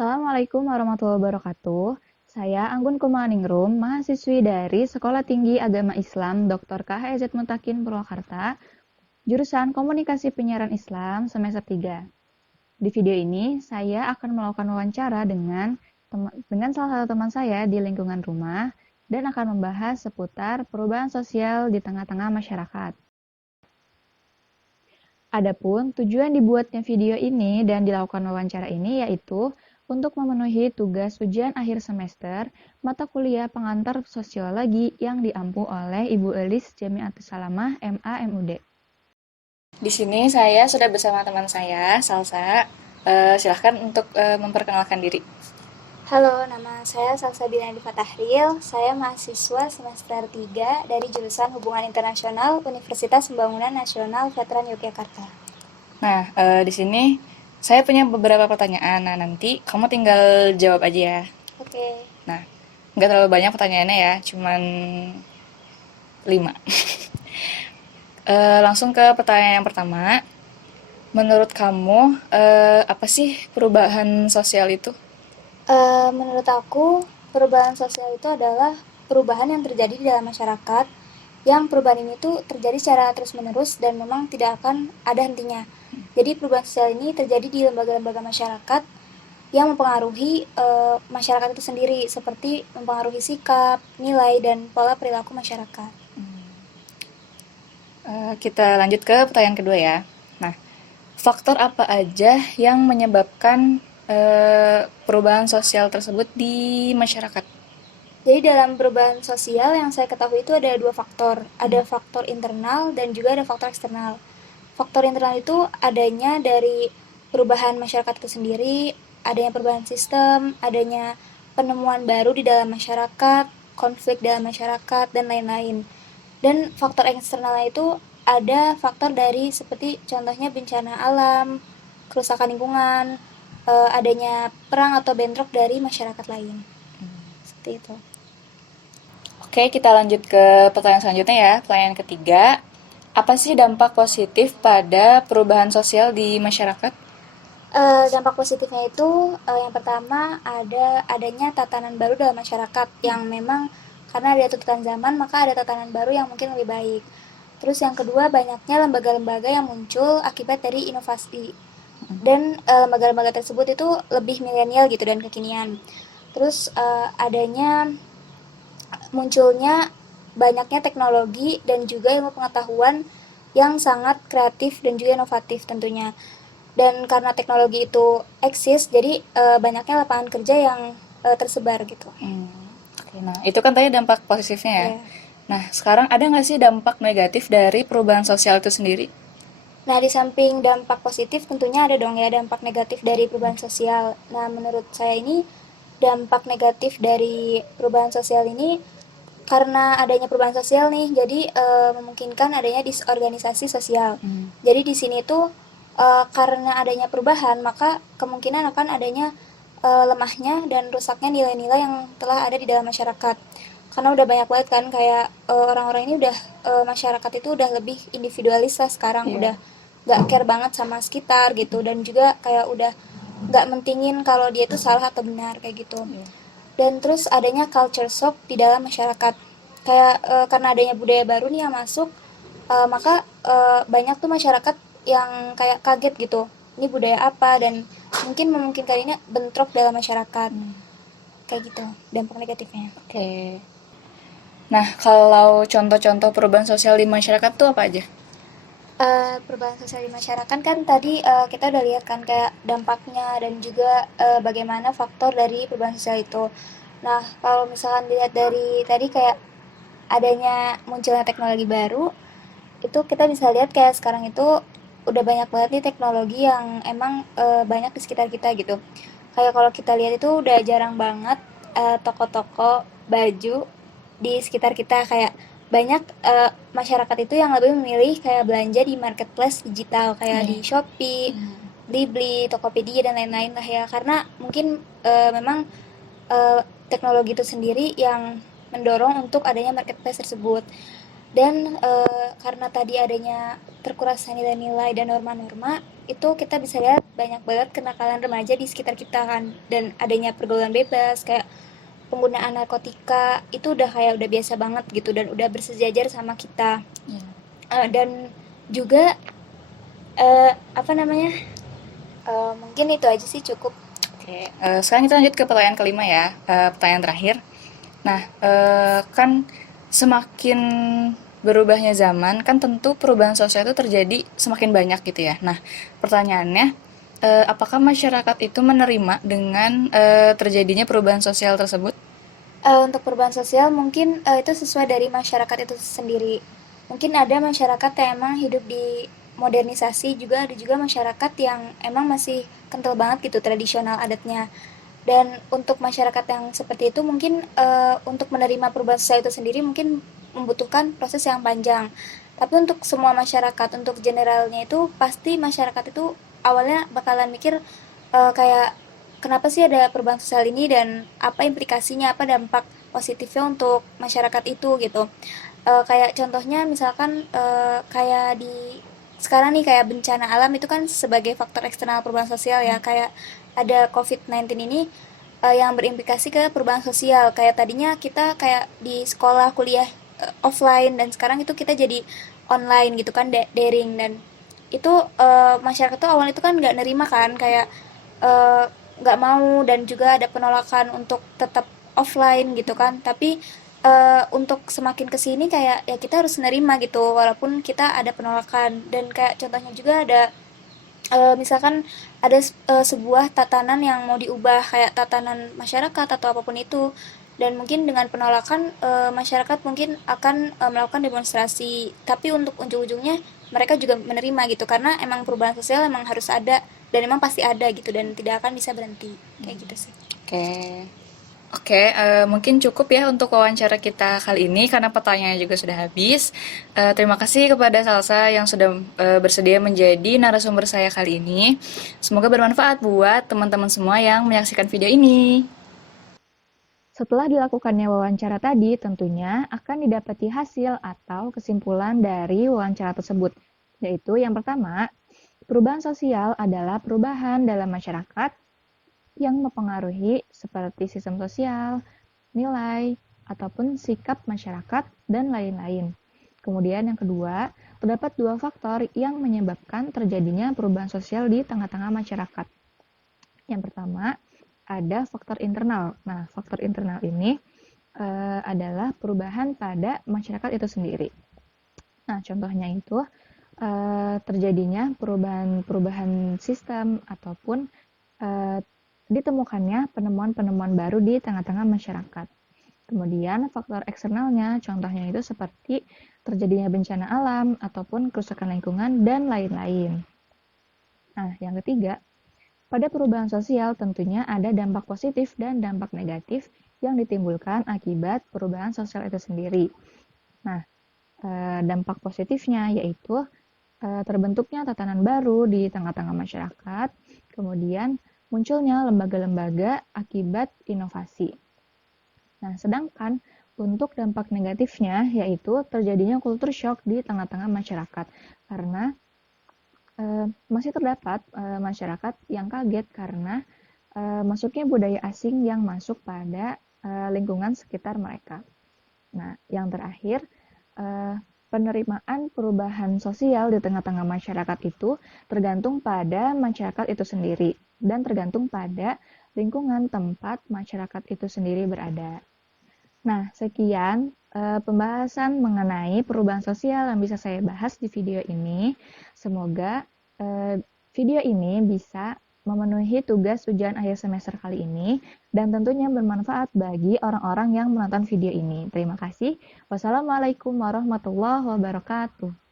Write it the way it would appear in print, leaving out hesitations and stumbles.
Assalamualaikum warahmatullahi wabarakatuh. Saya Anggun Kumaningrum, mahasiswi dari Sekolah Tinggi Agama Islam Dr. KHZ Mutakin Purwakarta, jurusan Komunikasi Penyiaran Islam semester 3. Di video ini, saya akan melakukan wawancara dengan salah satu teman saya di lingkungan rumah dan akan membahas seputar perubahan sosial di tengah-tengah masyarakat. Adapun tujuan dibuatnya video ini dan dilakukan wawancara ini yaitu untuk memenuhi tugas ujian akhir semester mata kuliah pengantar sosiologi yang diampu oleh Ibu Elis Jamiatus Salamah, MA, MUD. Di sini saya sudah bersama teman saya, Salsa. Silahkan untuk memperkenalkan diri. Halo, nama saya Salsabila Fatahril. Saya mahasiswa semester 3 dari jurusan Hubungan Internasional Universitas Pembangunan Nasional Veteran Yogyakarta. Nah, di sini saya punya beberapa pertanyaan. Nah, nanti kamu tinggal jawab aja ya. Oke. Nah, nggak terlalu banyak pertanyaannya ya, cuman 5. Langsung ke pertanyaan yang pertama. Menurut kamu, apa sih perubahan sosial itu? Menurut aku, perubahan sosial itu adalah perubahan yang terjadi di dalam masyarakat, yang perubahan ini tuh terjadi secara terus-menerus dan memang tidak akan ada hentinya. Jadi perubahan sosial ini terjadi di lembaga-lembaga masyarakat yang mempengaruhi masyarakat itu sendiri, seperti mempengaruhi sikap, nilai, dan pola perilaku masyarakat. Kita lanjut ke pertanyaan kedua ya. Nah, faktor apa aja yang menyebabkan perubahan sosial tersebut di masyarakat? Jadi dalam perubahan sosial yang saya ketahui itu ada dua faktor. Ada faktor internal dan juga ada faktor eksternal. Faktor internal itu adanya dari perubahan masyarakat itu sendiri, adanya perubahan sistem, adanya penemuan baru di dalam masyarakat, konflik dalam masyarakat, dan lain-lain. Dan faktor eksternalnya itu ada faktor dari seperti contohnya bencana alam, kerusakan lingkungan, adanya perang atau bentrok dari masyarakat lain. Seperti itu. Oke, kita lanjut ke pertanyaan selanjutnya ya. Pertanyaan ketiga, apa sih dampak positif pada perubahan sosial di masyarakat? Dampak positifnya itu yang pertama adanya tatanan baru dalam masyarakat yang memang karena ada tuntutan zaman maka ada tatanan baru yang mungkin lebih baik. Terus yang kedua banyaknya lembaga-lembaga yang muncul akibat dari inovasi dan lembaga-lembaga tersebut itu lebih milenial gitu dan kekinian. Terus adanya munculnya banyaknya teknologi dan juga ilmu pengetahuan yang sangat kreatif dan juga inovatif tentunya. Dan karena teknologi itu eksis, jadi banyaknya lapangan kerja yang tersebar gitu. Oke, nah itu kan tadi dampak positifnya ya. Yeah. Nah, sekarang ada nggak sih dampak negatif dari perubahan sosial itu sendiri? Nah, di samping dampak positif tentunya ada dong ya dampak negatif dari perubahan sosial. Nah, menurut saya ini dampak negatif dari perubahan sosial ini karena adanya perubahan sosial nih, jadi memungkinkan adanya disorganisasi sosial. Jadi di sini tuh karena adanya perubahan, maka kemungkinan akan adanya lemahnya dan rusaknya nilai-nilai yang telah ada di dalam masyarakat. Karena udah banyak banget kan kayak orang-orang ini udah masyarakat itu udah lebih individualis lah sekarang, udah gak care banget sama sekitar gitu dan juga kayak udah gak mentingin kalau dia itu salah atau benar kayak gitu. Dan terus adanya culture shock di dalam masyarakat kayak karena adanya budaya baru nih yang masuk maka banyak tuh masyarakat yang kayak kaget gitu ini budaya apa dan mungkin memungkinkan ini bentrok dalam masyarakat kayak gitu dampak negatifnya. Oke. Nah, kalau contoh-contoh perubahan sosial di masyarakat tuh apa aja? Perubahan sosial di masyarakat kan tadi kita udah lihat kan kayak dampaknya dan juga bagaimana faktor dari perubahan sosial itu. Nah, kalau misalkan dilihat dari tadi kayak adanya munculnya teknologi baru, itu kita bisa lihat kayak sekarang itu udah banyak banget nih teknologi yang emang banyak di sekitar kita gitu. Kayak kalau kita lihat itu udah jarang banget toko-toko baju di sekitar kita kayak banyak masyarakat itu yang lebih memilih kayak belanja di marketplace digital kayak di Shopee, Blibli, Tokopedia dan lain-lain lah ya karena mungkin memang teknologi itu sendiri yang mendorong untuk adanya marketplace tersebut. Dan karena tadi adanya terkurasnya nilai-nilai dan norma-norma, itu kita bisa lihat banyak banget kenakalan remaja di sekitar kita kan. Dan adanya pergaulan bebas, kayak penggunaan narkotika, itu udah kayak udah biasa banget gitu dan udah bersejajar sama kita. Ya. Dan juga apa namanya? Mungkin itu aja sih cukup. Oke, sekarang kita lanjut ke pertanyaan kelima ya, pertanyaan terakhir. Nah, kan semakin berubahnya zaman, kan tentu perubahan sosial itu terjadi semakin banyak gitu ya. Nah, pertanyaannya, apakah masyarakat itu menerima dengan terjadinya perubahan sosial tersebut? Untuk perubahan sosial mungkin itu sesuai dari masyarakat itu sendiri. Mungkin ada masyarakat yang emang hidup di modernisasi, juga ada juga masyarakat yang emang masih kental banget gitu tradisional adatnya. Dan untuk masyarakat yang seperti itu mungkin untuk menerima perubahan sosial itu sendiri mungkin membutuhkan proses yang panjang. Tapi untuk semua masyarakat, untuk generalnya itu pasti masyarakat itu awalnya bakalan mikir kayak kenapa sih ada perubahan sosial ini dan apa implikasinya, apa dampak positifnya untuk masyarakat itu gitu. Kayak contohnya misalkan kayak di sekarang nih kayak bencana alam itu kan sebagai faktor eksternal perubahan sosial ya, kayak ada COVID-19 ini yang berimplikasi ke perubahan sosial. Kayak tadinya kita kayak di sekolah kuliah offline dan sekarang itu kita jadi online gitu kan, daring. Dan itu masyarakat tuh awal itu kan nggak nerima kan, kayak eh, nggak mau dan juga ada penolakan untuk tetap offline gitu kan. Tapi untuk semakin kesini kayak ya kita harus nerima gitu walaupun kita ada penolakan. Dan kayak contohnya juga ada misalkan ada sebuah tatanan yang mau diubah kayak tatanan masyarakat atau apapun itu, dan mungkin dengan penolakan masyarakat mungkin akan melakukan demonstrasi, tapi untuk ujung-ujungnya mereka juga menerima gitu karena emang perubahan sosial emang harus ada dan emang pasti ada gitu dan tidak akan bisa berhenti kayak gitu sih. Oke. Oke, mungkin cukup ya untuk wawancara kita kali ini karena pertanyaannya juga sudah habis. Terima kasih kepada Salsa yang sudah bersedia menjadi narasumber saya kali ini. Semoga bermanfaat buat teman-teman semua yang menyaksikan video ini. Setelah dilakukannya wawancara tadi, tentunya akan didapati hasil atau kesimpulan dari wawancara tersebut, yaitu yang pertama, perubahan sosial adalah perubahan dalam masyarakat yang mempengaruhi seperti sistem sosial, nilai, ataupun sikap masyarakat, dan lain-lain. Kemudian yang kedua, terdapat dua faktor yang menyebabkan terjadinya perubahan sosial di tengah-tengah masyarakat. Yang pertama, ada faktor internal. Nah, faktor internal ini adalah perubahan pada masyarakat itu sendiri. Nah, contohnya itu terjadinya perubahan sistem ataupun ditemukannya penemuan-penemuan baru di tengah-tengah masyarakat. Kemudian faktor eksternalnya, contohnya itu seperti terjadinya bencana alam ataupun kerusakan lingkungan dan lain-lain. Nah, yang ketiga, pada perubahan sosial tentunya ada dampak positif dan dampak negatif yang ditimbulkan akibat perubahan sosial itu sendiri. Nah, dampak positifnya yaitu terbentuknya tatanan baru di tengah-tengah masyarakat, kemudian munculnya lembaga-lembaga akibat inovasi. Nah, sedangkan untuk dampak negatifnya yaitu terjadinya culture shock di tengah-tengah masyarakat karena masih terdapat masyarakat yang kaget karena masuknya budaya asing yang masuk pada lingkungan sekitar mereka. Nah, yang terakhir, penerimaan perubahan sosial di tengah-tengah masyarakat itu tergantung pada masyarakat itu sendiri dan tergantung pada lingkungan tempat masyarakat itu sendiri berada. Nah, sekian pembahasan mengenai perubahan sosial yang bisa saya bahas di video ini. Semoga video ini bisa memenuhi tugas ujian akhir semester kali ini dan tentunya bermanfaat bagi orang-orang yang menonton video ini. Terima kasih. Wassalamualaikum warahmatullahi wabarakatuh.